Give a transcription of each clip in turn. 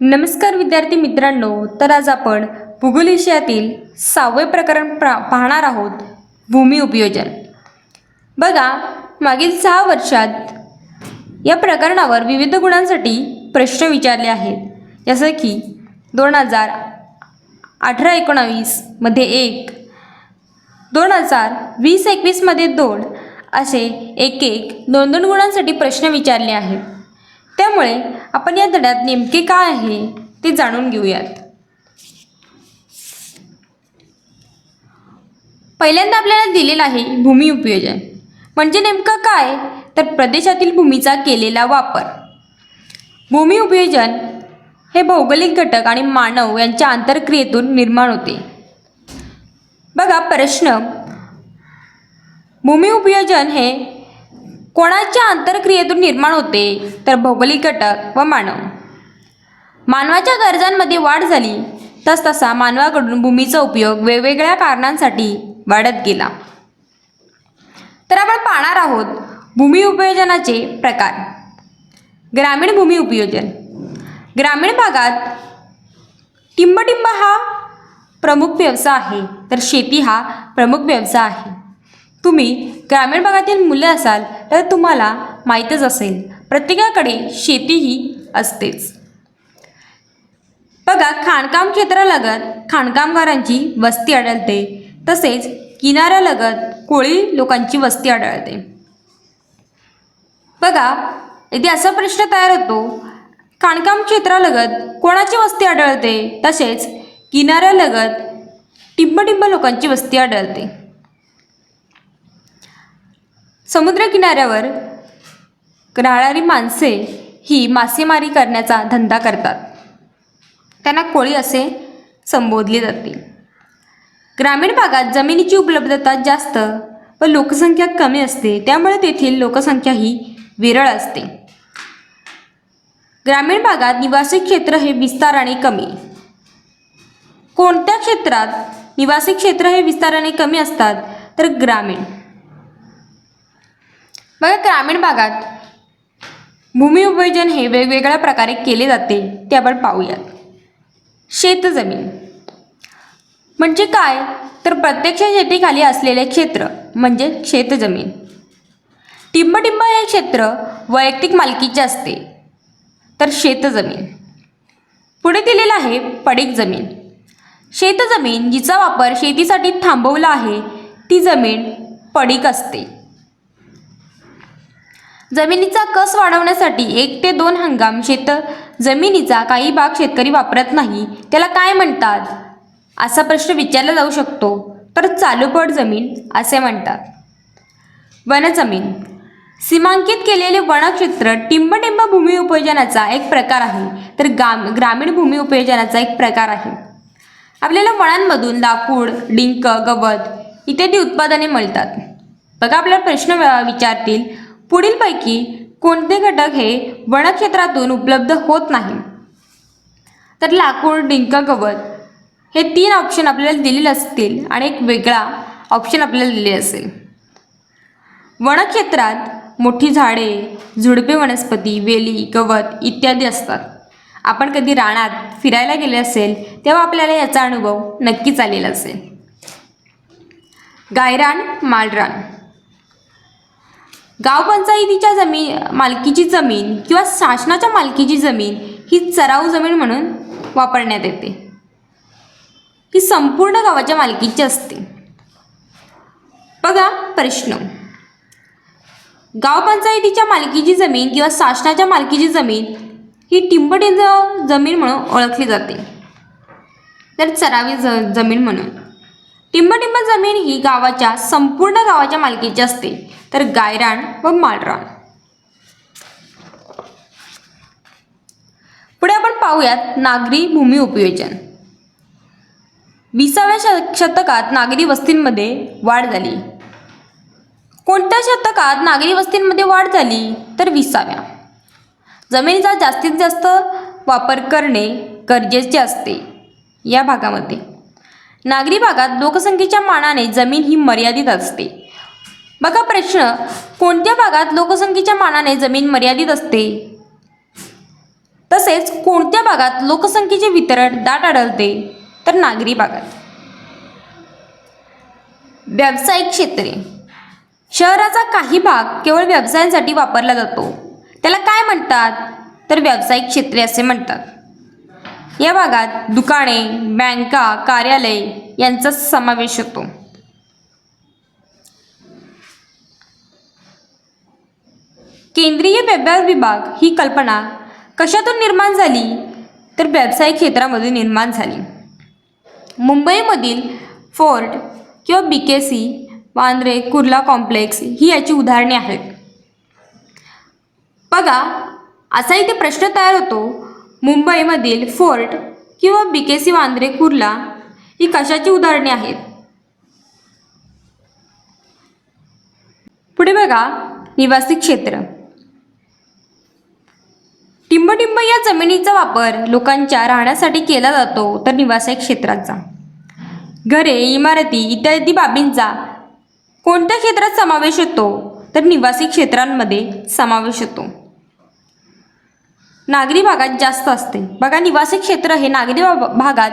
नमस्कार विद्यार्थी मित्रांनो तर आज आपण भूगोल विषयातील सहावे प्रकरण प्रा पाहणार आहोत भूमी उपयोजन. बघा मागील सहा वर्षात या प्रकरणावर विविध गुणांसाठी प्रश्न विचारले आहेत. जसं की दोन हजार अठरा एकोणावीसमध्ये एक दोन हजार वीस एकवीसमध्ये दोन असे एक एक दोन दोन गुणांसाठी प्रश्न विचारले आहेत. त्यामुळे आपण या धड्यात नेमके काय आहे ते जाणून घेऊयात. पहिल्यांदा आपल्याला दिलेलं आहे भूमी उपयोजन. म्हणजे नेमकं काय? तर प्रदेशातील भूमीचा केलेला वापर. भूमी उपयोजन हे भौगोलिक घटक आणि मानव यांच्या आंतरक्रियेतून निर्माण होते. बघा प्रश्न. भूमी उपयोजन हे कोणाच्या आंतरक्रियेतून निर्माण होते? तर भौगोलिक घटक व मानव. मानवाच्या गरजांमध्ये वाढ झाली तसतसा मानवाकडून भूमीचा उपयोग वेगवेगळ्या कारणांसाठी वाढत गेला. तर आपण पाहणार आहोत भूमी उपयोजनाचे प्रकार. ग्रामीण भूमी उपयोजन. ग्रामीण भागात टिंबटिंब हा प्रमुख व्यवसाय आहे तर शेती हा प्रमुख व्यवसाय आहे. तुम्ही ग्रामीण भागातील मुले असाल तर तुम्हाला माहीतच असेल प्रत्येकाकडे शेती ही असतेच. बघा खाणकाम क्षेत्रालगत खाणकामगारांची वस्ती आढळते तसेच किनाऱ्यालगत कोळी लोकांची वस्ती आढळते. बघा इथे असा प्रश्न तयार होतो खाणकाम क्षेत्रालगत कोणाची वस्ती आढळते तसेच किनाऱ्यालगत टिंबटिंब लोकांची वस्ती आढळते. समुद्रकिनाऱ्यावर राहणारी माणसे ही मासेमारी करण्याचा धंदा करतात. त्यांना कोळी असे संबोधले जाते ग्रामीण भागात जमिनीची उपलब्धता जास्त व लोकसंख्या कमी असते त्यामुळे तेथील लोकसंख्या ही विरळ असते. ग्रामीण भागात निवासी क्षेत्र हे विस्ताराने कमी. कोणत्या क्षेत्रात निवासी क्षेत्र हे विस्ताराने कमी असतात? तर ग्रामीण. बघा ग्रामीण भागात भूमी हे वेगवेगळ्या प्रकारे केले जाते ते आपण पाहूयात. शेतजमीन. म्हणजे काय? तर प्रत्यक्ष शेतीखाली असलेले क्षेत्र म्हणजे शेतजमीन. टिंबटिंब हे क्षेत्र वैयक्तिक मालकीचे असते तर शेतजमीन. पुढे दिलेलं आहे पडीक जमीन. शेतजमीन जिचा वापर शेतीसाठी थांबवला आहे ती जमीन पडीक असते. जमिनीचा कस वाढवण्यासाठी एक ते दोन हंगाम शेत जमिनीचा काही भाग शेतकरी वापरत नाही. त्याला काय म्हणतात? असा प्रश्न विचारला जाऊ शकतो. तर चालूपट जमीन असे म्हणतात. वनजमीन. सीमांकित केलेले वनक्षेत्र टिंबटिंब भूमी उपयोजनाचा एक प्रकार आहे. तर गाम ग्रामीण भूमी उपयोजनाचा एक प्रकार आहे. आपल्याला वनांमधून लाकूड डिंक गवत इत्यादी उत्पादने मिळतात. बघा आपल्याला प्रश्न विचारतील. पुढीलपैकी कोणते घटक हे वनक्षेत्रातून उपलब्ध होत नाही? तर लाकूड डिंक गवत हे तीन ऑप्शन आपल्याला दिलेले असतील आणि एक वेगळा ऑप्शन आपल्याला दिले असेल. वनक्षेत्रात मोठी झाडे झुडपे वनस्पती वेली गवत इत्यादी असतात. आपण कधी रानात फिरायला गेले असेल तेव्हा आपल्याला याचा अनुभव नक्कीच आलेला असेल. गायरान मालरान. गावपंचायतीच्या जमीन मालकीची जमीन किंवा शासनाच्या मालकीची जमीन ही चराऊ जमीन म्हणून वापरण्यात येते. ही संपूर्ण गावाच्या मालकीची असते. बघा प्रश्न. गावपंचायतीच्या मालकीची जमीन किंवा शासनाच्या मालकीची जमीन ही टिंबटिंब जमीन म्हणून ओळखली जाते. तर चरावी ज जमीन म्हणून. टिंबटिंब जमीन ही गावाच्या संपूर्ण गावाच्या मालकीची असते. तर गायरान व माळरान. पुढे आपण पाहूयात नागरी भूमी उपयोजन. विसाव्या शतकात नागरी वस्तींमध्ये वाढ झाली. कोणत्या शतकात नागरी वस्तींमध्ये वाढ झाली? तर विसाव्या. जमिनीचा जास्तीत जास्त वापर करणे गरजेचे असते. या भागामध्ये. नागरी भागात लोकसंख्येच्या मानाने जमीन ही मर्यादित असते. बघा प्रश्न कोणत्या भागात लोकसंख्येच्या मानाने जमीन मर्यादित असते? तसेच कोणत्या भागात लोकसंख्येचे वितरण दाट आढळते? तर नागरी भागात. व्यावसायिक क्षेत्रे. शहराचा काही भाग केवळ व्यवसायांसाठी वापरला जातो. त्याला काय म्हणतात? तर व्यावसायिक क्षेत्रे असे म्हणतात. या भागात दुकाने बँका कार्यालय यांचा समावेश होतो. केंद्रीय व्यापार विभाग ही कल्पना कशातून निर्माण झाली? तर व्यावसायिक क्षेत्रामधून निर्माण झाली. मुंबईमधील फोर्ट किंवा B K C Vandre Kurla complex ही याची उदाहरणे आहेत. बघा असा इथे प्रश्न तयार होतो मुंबईमधील फोर्ट किंवा B K C Vandre Kurla ही कशाची उदाहरणे आहेत? पुढे बघा निवासी क्षेत्र. टिंबटिंब या जमिनीचा वापर लोकांच्या राहण्यासाठी केला जातो तर निवासी क्षेत्राचा. घरे इमारती इत्यादी बाबींचा कोणत्या क्षेत्रात समावेश होतो तर निवासी क्षेत्रांमध्ये समावेश होतो. नागरी भागात जास्त असते. बघा निवासी क्षेत्र हे नागरी भा- भागात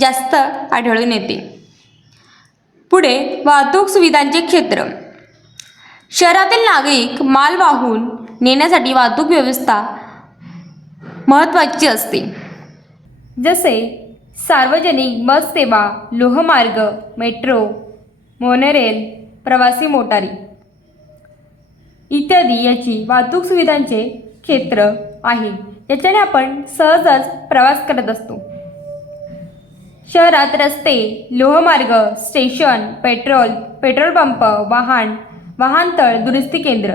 जास्त आढळून येते. पुढे वाहतूक सुविधांचे क्षेत्र. शहरातील नागरिक माल वाहून नेण्यासाठी वाहतूक व्यवस्था महत्त्वाची असते. जसे सार्वजनिक बस सेवा लोहमार्ग मेट्रो मोनरेल प्रवासी मोटारी इत्यादी याची वाहतूक सुविधांचे क्षेत्र आहे. याच्याने आपण सहजच प्रवास करत असतो. शहरात रस्ते लोहमार्ग स्टेशन पेट्रोल पेट्रोल पंप वाहन वाहनतळ दुरुस्ती केंद्र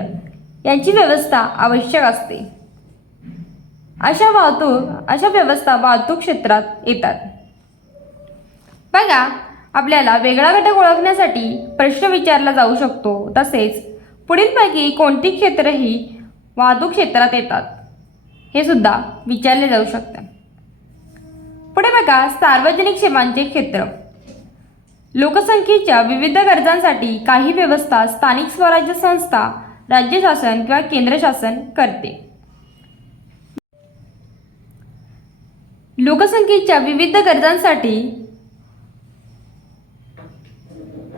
यांची व्यवस्था आवश्यक असते. अशा वाहतूक अशा व्यवस्था वाहतूक क्षेत्रात येतात. बघा आपल्याला वेगळा घटक ओळखण्यासाठी प्रश्न विचारला जाऊ शकतो. तसेच पुढीलपैकी कोणती क्षेत्र ही वाहतूक क्षेत्रात येतात. हे सुद्धा विचारले जाऊ शकते. पुढे बघा सार्वजनिक सेवांचे क्षेत्र. लोकसंख्येच्या विविध गरजांसाठी काही व्यवस्था स्थानिक स्वराज्य संस्था राज्य शासन किंवा केंद्र शासन करते. लोकसंख्येच्या विविध गरजांसाठी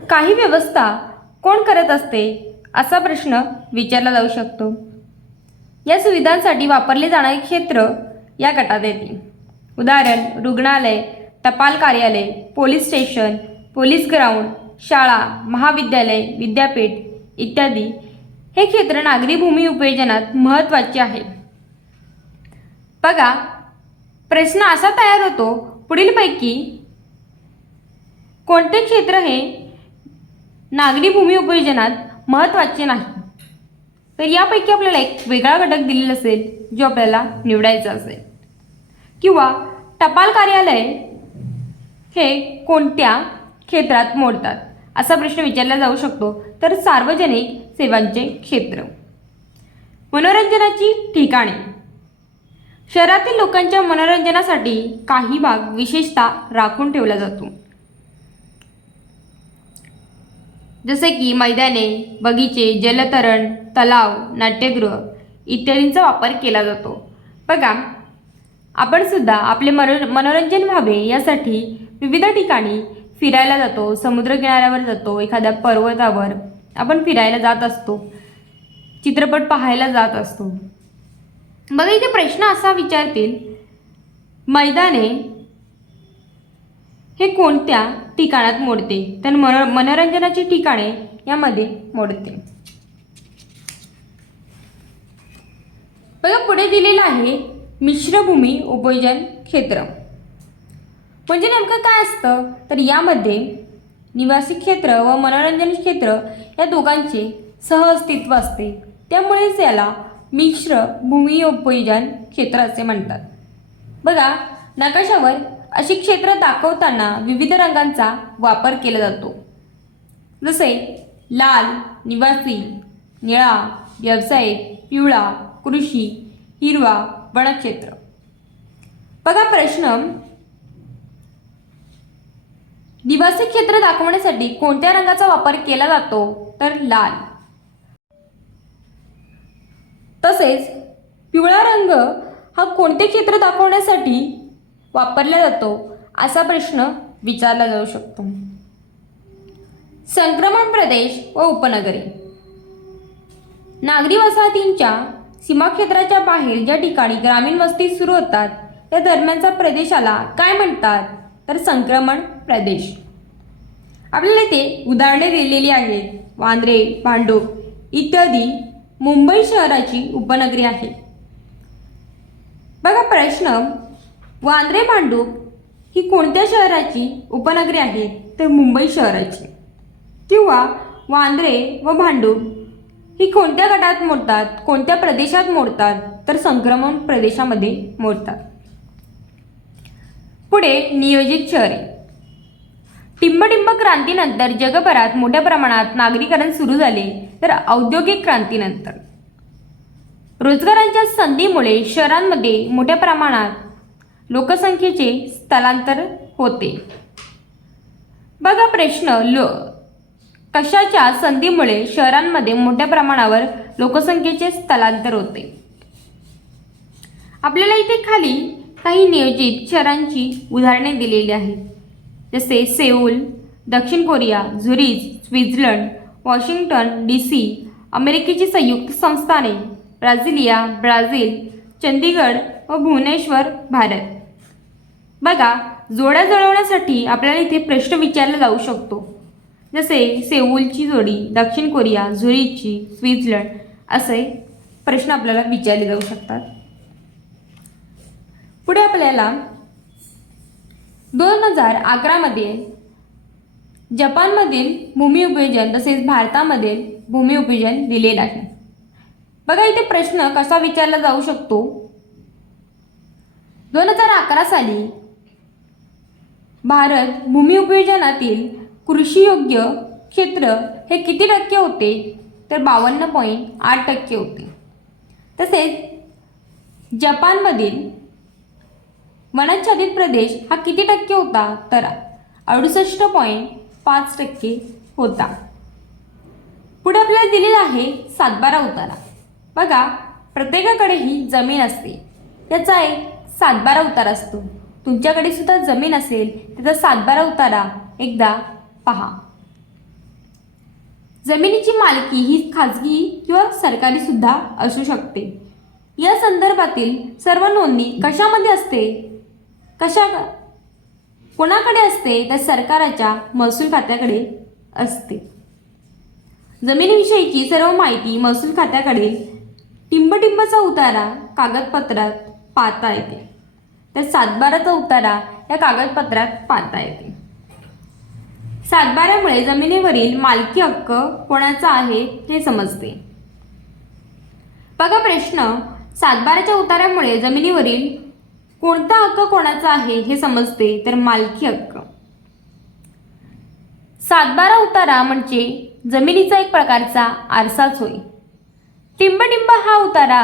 काही व्यवस्था कोण करत असते असा प्रश्न विचारला जाऊ शकतो. या सुविधांसाठी वापरले जाणारे क्षेत्र या गटात येते उदाहरण रुग्णालय टपाल कार्यालय पोलीस स्टेशन पोलीस ग्राउंड शाळा महाविद्यालय विद्यापीठ इत्यादी. हे क्षेत्र नागरी भूमी उपयोजनात महत्त्वाचे आहे. बघा प्रश्न असा तयार होतो पुढीलपैकी कोणते क्षेत्र हे नागरी भूमी उपयोजनात महत्त्वाचे नाही? तर यापैकी आपल्याला एक वेगळा घटक दिलेला असेल जो आपल्याला निवडायचा असेल. किंवा टपाल कार्यालय हे कोणत्या क्षेत्रात मोडतात? असा प्रश्न विचारला जाऊ शकतो. तर सार्वजनिक सेवांचे क्षेत्र. मनोरंजनाची ठिकाणे. शहरातील लोकांच्या मनोरंजनासाठी काही भाग विशेषतः राखून ठेवला जातो. जसे की मैदाने बगीचे जलतरण तलाव नाट्यगृह इत्यादींचा वापर केला जातो. बघा आपण सुद्धा आपले मनो मनोरंजन व्हावे यासाठी विविध ठिकाणी फिरायला जातो. समुद्रकिनाऱ्यावर जातो एखाद्या पर्वतावर आपण फिरायला जात असतो. चित्रपट पाहायला जात असतो. बघा इथे प्रश्न असा विचारतील मैदाने हे कोणत्या ठिकाणात मोडते? तर मनो मनोरंजनाची ठिकाणे यामध्ये मोडते बघा पुढे दिलेलं आहे मिश्रभूमी उपयोजन क्षेत्र. म्हणजे नेमकं काय असतं? तर यामध्ये निवासी क्षेत्र व मनोरंजन क्षेत्र या दोघांचे सहअस्तित्व असते. त्यामुळेच याला मिश्र भूमी उपयोजन क्षेत्र असे म्हणतात. बघा नकाशावर अशी क्षेत्र दाखवताना विविध रंगांचा वापर केला जातो. जसे लाल निवासी निळा व्यावसायिक पिवळा कृषी हिरवा वनक्षेत्र. बघा प्रश्न. निवासी क्षेत्र दाखवण्यासाठी कोणत्या रंगाचा वापर केला जातो? तर लाल. तसेच पिवळा रंग हा कोणते क्षेत्र दाखवण्यासाठी वापरला जातो? असा प्रश्न विचारला जाऊ शकतो. संक्रमण प्रदेश व उपनगरे. नागरी वसाहतींच्या सीमाक्षेत्राच्या बाहेर ज्या ठिकाणी ग्रामीण वस्ती सुरू होतात त्या दरम्यानचा प्रदेशाला काय म्हणतात? तर संक्रमण प्रदेश. आपल्याला इथे उदाहरणे दिलेली आहेत. वांद्रे भांडूप इत्यादी मुंबई शहराची उपनगरी आहे बघा प्रश्न वांद्रे भांडूप ही कोणत्या शहराची उपनगरी आहे? तर मुंबई शहराची. किंवा वांद्रे व भांडूप ही कोणत्या गटात मोडतात कोणत्या प्रदेशात मोडतात तर संक्रमण प्रदेशामध्ये मोडतात. पुढे नियोजित शहरे. टिंबटिंब क्रांतीनंतर जगभरात मोठ्या प्रमाणात नागरीकरण सुरू झाले तर औद्योगिक क्रांतीनंतर. रोजगारांच्या संधीमुळे शहरांमध्ये मोठ्या प्रमाणात लोकसंख्येचे स्थलांतर होते. बघा प्रश्न लो. कशाच्या संधीमुळे शहरांमध्ये मोठ्या प्रमाणावर लोकसंख्येचे स्थलांतर होते? आपल्याला इथे खाली काही नियोजित शहरांची उदाहरणे दिलेली आहेत. जसे सेऊल दक्षिण Korea Zurich Switzerland Washington D C अमेरिकेची संयुक्त संस्थाने ब्राझिलिया ब्राझील चंदीगड व भुवनेश्वर भारत. बघा जोड्या जुळवण्यासाठी आपल्याला इथे प्रश्न विचारला जाऊ शकतो. जसे सेऊलची जोडी दक्षिण कोरिया झुरीची स्वित्झर्लंड असे प्रश्न आपल्याला विचारले जाऊ शकतात. पुढे आपल्याला दोन हजार अकरामध्ये जपानमधील भूमिउपयोजन तसेच भारतामधील भूमिउपयोजन दिलेलं आहे. बघा इथे प्रश्न कसा विचारला जाऊ शकतो? दोन हजार अकरा साली भारत भूमिउपयोजनातील कृषीयोग्य क्षेत्र हे किती टक्के होते? तर बावन्न पॉईंट आठ टक्के होते. तसेच जपानमधील वनाच्छादित प्रदेश हा किती टक्के होता? तर अडुसष्ट पॉईंट पाच टक्के होता. पुढे आपल्याला दिलेला आहे सातबारा उतारा. बघा प्रत्येकाकडे ही जमीन असते. त्याचा एक सातबारा उतारा असतो. तुमच्याकडे सुद्धा जमीन असेल त्याचा सातबारा उतारा एकदा पहा. जमिनीची मालकी ही खाजगी किंवा सरकारी सुद्धा असू शकते. या संदर्भातील सर्व नोंदणी कशामध्ये असते? कशा कोणाकडे असते? तर सरकाराच्या महसूल खात्याकडे असते. जमिनीविषयीची सर्व माहिती महसूल खात्याकडे टिंबटिंबचा उतारा कागदपत्रात पाहता येते. तर सातबाराचा उतारा या कागदपत्रात पाहता येते. सातबाऱ्यामुळे जमिनीवरील मालकी हक्क कोणाचा आहे हे समजते. बघा प्रश्न. सातबाऱ्याच्या उतार्यामुळे जमिनीवरील कोणता हक्क कोणाचा आहे हे समजते तर मालकी हक्क. सातबारा उतारा म्हणजे जमिनीचा एक प्रकारचा आरसाच होय. टिंबटिंब हा उतारा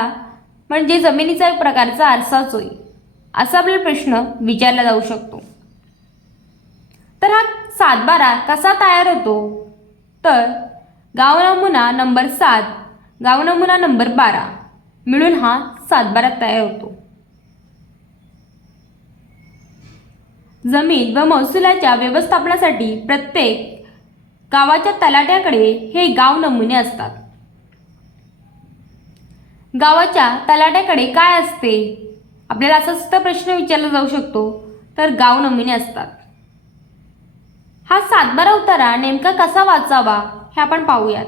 म्हणजे जमिनीचा एक प्रकारचा आरसाच होय असा आपला प्रश्न विचारला जाऊ शकतो. तर हा सातबारा कसा तयार होतो? तर गाव नमुना नंबर सात गाव नमुना नंबर बारा मिळून हा सातबारा तयार होतो. जमीन व महसुलाच्या व्यवस्थापनासाठी प्रत्येक गावाच्या तलाट्याकडे हे गाव नमुने असतात. गावाच्या तलाट्याकडे काय असते? आपल्याला असा सुद्धा प्रश्न विचारला जाऊ शकतो. तर गाव नमुने असतात. हा सातबारा उतारा नेमका कसा वाचावा हे आपण पाहूयात.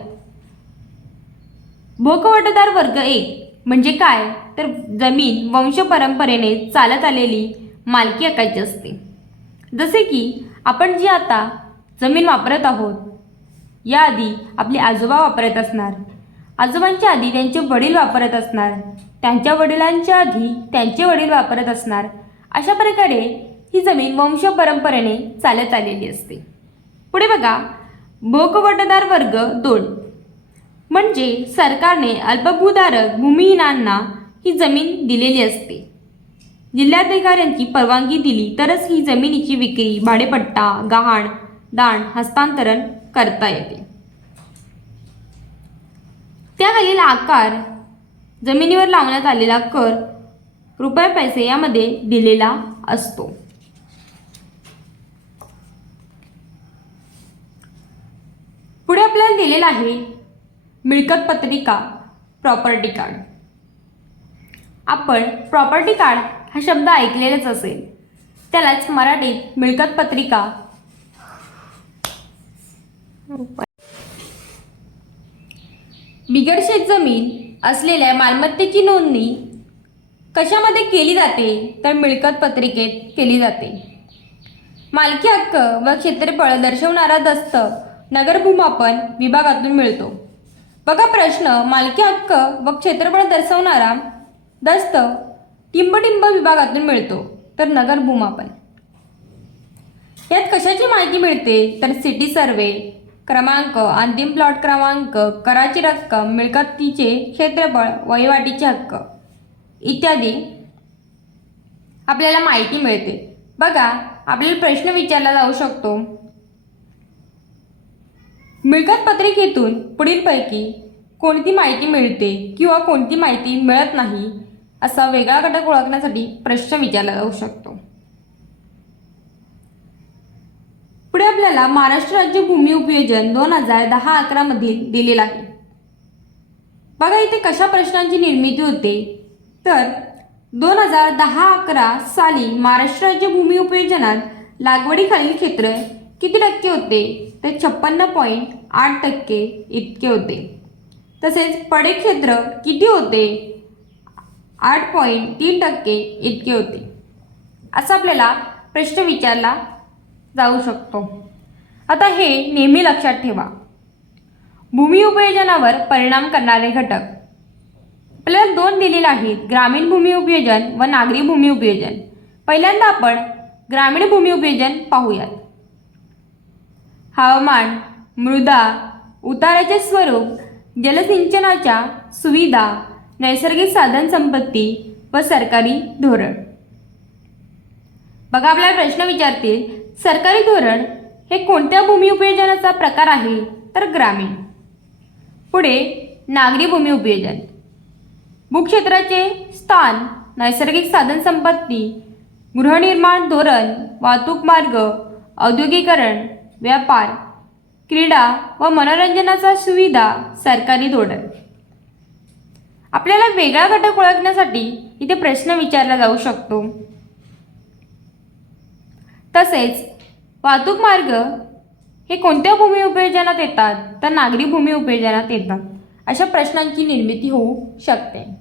भोकवटदार वर्ग एक म्हणजे काय? तर जमीन वंश परंपरेने चालत आलेली मालकी हक्काची असते. जसे की आपण जी आता जमीन वापरत आहोत याआधी आपले आजोबा वापरत असणार आजोबांच्या आधी त्यांचे वडील वापरत असणार त्यांच्या वडिलांच्या आधी त्यांचे वडील वापरत असणार अशा प्रकारे ही जमीन वंश परंपरेने चालत आलेली असते. पुढे बघा. भोगवटदार वर्ग दोन. म्हणजे सरकारने अल्पभूधारक भूमिहीनांना ही जमीन दिलेली असते. जिल्हाधिकाऱ्यांची परवानगी दिली तरच ही जमिनीची विक्री भाडेपट्टा गहाण दान हस्तांतरण करता येते. त्याखालील आकार जमिनीवर लावण्यात आलेला कर रुपये पैसे यामध्ये दिलेला असतो. पुढे आपल्याला दिलेला आहे मिळकत पत्रिका प्रॉपर्टी कार्ड आपण प्रॉपर्टी कार्ड हा शब्द ऐकलेलाच असेल. त्यालाच मराठीत मिळकत पत्रिका बिगडशेत जमीन असलेल्या मालमत्तेची नोंदणी कशामध्ये केली जाते? तर मिळकत पत्रिकेत केली जाते. मालकी हक्क व क्षेत्रफळ दर्शवणारा दस्त नगर भूमापन विभागातून मिळतो. बघा प्रश्न मालकी हक्क व क्षेत्रफळ दर्शवणारा दस्त टिंबटिंब विभागातून मिळतो तर नगर भूमापन यात कशाची माहिती मिळते? तर सिटी सर्वे क्रमांक अंतिम प्लॉट क्रमांक कराची रक्कम मिळकतीचे क्षेत्रफळ वहिवाटीचे हक्क इत्यादी आपल्याला माहिती मिळते. बघा आपल्याला प्रश्न विचारला जाऊ शकतो. मिळकत पत्रिकेतून पुढीलपैकी कोणती माहिती मिळते किंवा कोणती माहिती मिळत नाही असा वेगळा घटक ओळखण्यासाठी प्रश्न विचारला जाऊ शकतो. पुढे आपल्याला महाराष्ट्र राज्य भूमी उपयोजन दोन हजार दहा अकरामधील दिलेला आहे. बघा इथे कशा प्रश्नांची निर्मिती होते. तर दोन हजार दहा अकरा साली महाराष्ट्र राज्य भूमी उपयोजनात लागवडीखालील क्षेत्र किती टक्के होते? तर छप्पन्न पॉईंट आठ टक्के इतके होते. तसेच पडे क्षेत्र किती होते? आठ पॉईंट तीन टक्के इतके होते. असा आपल्याला प्रश्न विचारला जाऊ शकतो. आता हे नेहमी लक्षात ठेवा. भूमी उपयोजनावर परिणाम करणारे घटक. आपल्याला दोन दिलेले आहेत ग्रामीण भूमी उपयोजन व नागरी भूमी उपयोजन. पहिल्यांदा आपण ग्रामीण भूमी उपयोजन पाहूयात. हवामान मृदा उताराचे स्वरूप जलसिंचनाच्या सुविधा नैसर्गिक साधन संपत्ती व सरकारी धोरण. बघा आपल्याला प्रश्न विचारतील सरकारी धोरण हे कोणत्या भूमी उपयोजनाचा प्रकार आहे? तर ग्रामीण. पुढे नागरी भूमी उपयोजन. भूक्षेत्राचे स्थान नैसर्गिक साधनसंपत्ती गृहनिर्माण धोरण वाहतूक मार्ग औद्योगिकरण व्यापार क्रीडा व मनोरंजनाचा सुविधा सरकारी धोरण आपल्याला वेगळा घटक ओळखण्यासाठी इथे प्रश्न विचारला जाऊ शकतो. तसेच वाहतूक मार्ग हे कोणत्या भूमी उपयोजनात येतात? तर नागरी भूमी उपयोजनात येतात. अशा प्रश्नांची निर्मिती होऊ शकते.